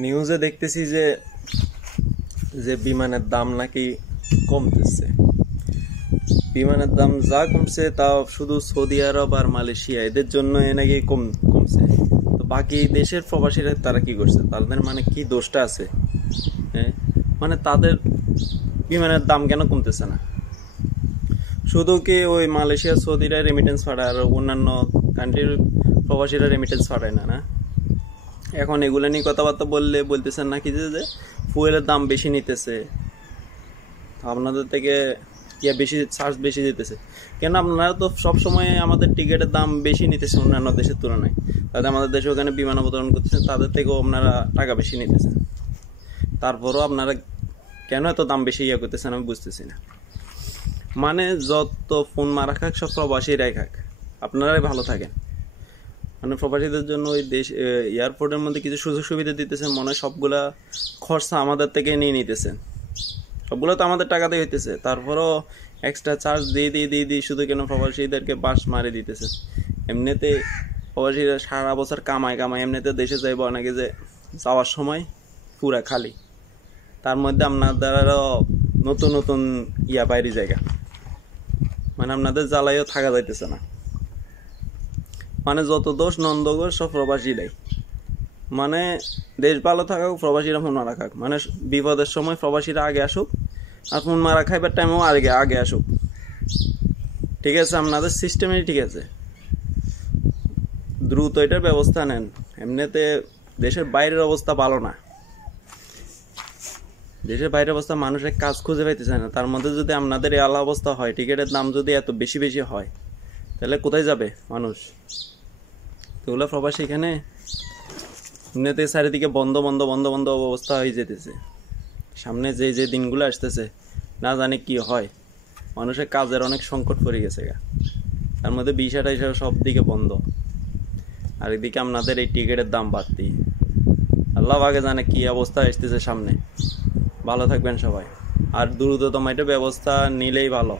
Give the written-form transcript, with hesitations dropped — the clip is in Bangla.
নিউজে দেখতেছি যে যে বিমানের দাম নাকি কমতেছে। বিমানের দাম যা কমছে তা শুধু সৌদি আরব আর মালয়েশিয়া এদের জন্য নাকি কমছে। তো বাকি দেশের প্রবাসীরা তারা কি করছে? তাদের মানে কি দোষটা আছে? হ্যাঁ, মানে তাদের বিমানের দাম কেন কমতেছে না? শুধু কি ওই মালয়েশিয়া সৌদিরা রেমিটেন্স পাঠায় আর অন্যান্য কান্ট্রির প্রবাসীরা রেমিটেন্স পাঠায় না? না, এখন এগুলো নিয়ে কথাবার্তা বলতেছেন নাকি যে ফুয়েলের দাম বেশি নিতেছে, আপনাদের থেকে বেশি চার্জ বেশি দিতেছে। কেন আপনারা তো সবসময় আমাদের টিকিটের দাম বেশি নিতেছে অন্যান্য দেশের তুলনায়। তাদের আমাদের দেশে ওখানে বিমান অবতরণ করতেছেন, তাদের থেকেও আপনারা টাকা বেশি নিতেছেন। তারপরও আপনারা কেন এত দাম বেশি করতেছেন আমি বুঝতেছি না। মানে যত ফোন মারা খাক সব প্রবাসীরাই খাক, আপনারাই ভালো থাকেন। মানে প্রবাসীদের জন্য ওই দেশ এয়ারপোর্টের মধ্যে কিছু সুযোগ সুবিধা দিতেছেন, মনে হয় সবগুলা খরচা আমাদের থেকে নিয়ে নিতেছেন। সবগুলো তো আমাদের টাকাতেই হইতেছে, তারপরও এক্সট্রা চার্জ দিয়ে শুধু কেন প্রবাসীদেরকে বাস মারি দিতেছে। এমনিতে প্রবাসীরা সারা বছর কামায় এমনিতে দেশে যাইব অনেকে, যে যাওয়ার সময় পুরা খালি, তার মধ্যে আপনাদেরও নতুন নতুন বাইরে জায়গা, মানে আপনাদের জ্বালাইও থাকা যাইতেছে না। মানে যত দোষ নন্দগর সব প্রবাসী দেয়। মানে দেশ ভালো থাকুক, প্রবাসীরা ফোন মারা খাক। মানে বিপদের সময় প্রবাসীরা আগে আসুক, আর ফোন মারা খাইবার টাইমেও আগে আসুক। ঠিক আছে, আপনাদের সিস্টেমই ঠিক আছে, দ্রুত এটার ব্যবস্থা নেন। এমনিতে দেশের বাইরের অবস্থা ভালো না। দেশের বাইরের অবস্থা, মানুষের কাজ খুঁজে পাইতেছে না। তার মধ্যে যদি আপনাদের এই আলা অবস্থা হয়, টিকিটের দাম যদি এত বেশি হয়, তাহলে কোথায় যাবে মানুষ? ওগুলো প্রবাসী এখানে এমনিতে চারিদিকে বন্ধ অবস্থা হয়ে যেতেছে। সামনে যে দিনগুলো আসতেছে না জানি কি হয়। মানুষের কাজের অনেক সংকট পড়ে গেছে গা, তার মধ্যে ভিসা সব দিকে বন্ধ, আর এদিকে আপনাদের এই টিকিটের দাম বাড়তি। আল্লাহ আগে জানে কি অবস্থা আসতেছে সামনে। ভালো থাকবেন সবাই, আর দ্রুততম এটা ব্যবস্থা নিলেই ভালো।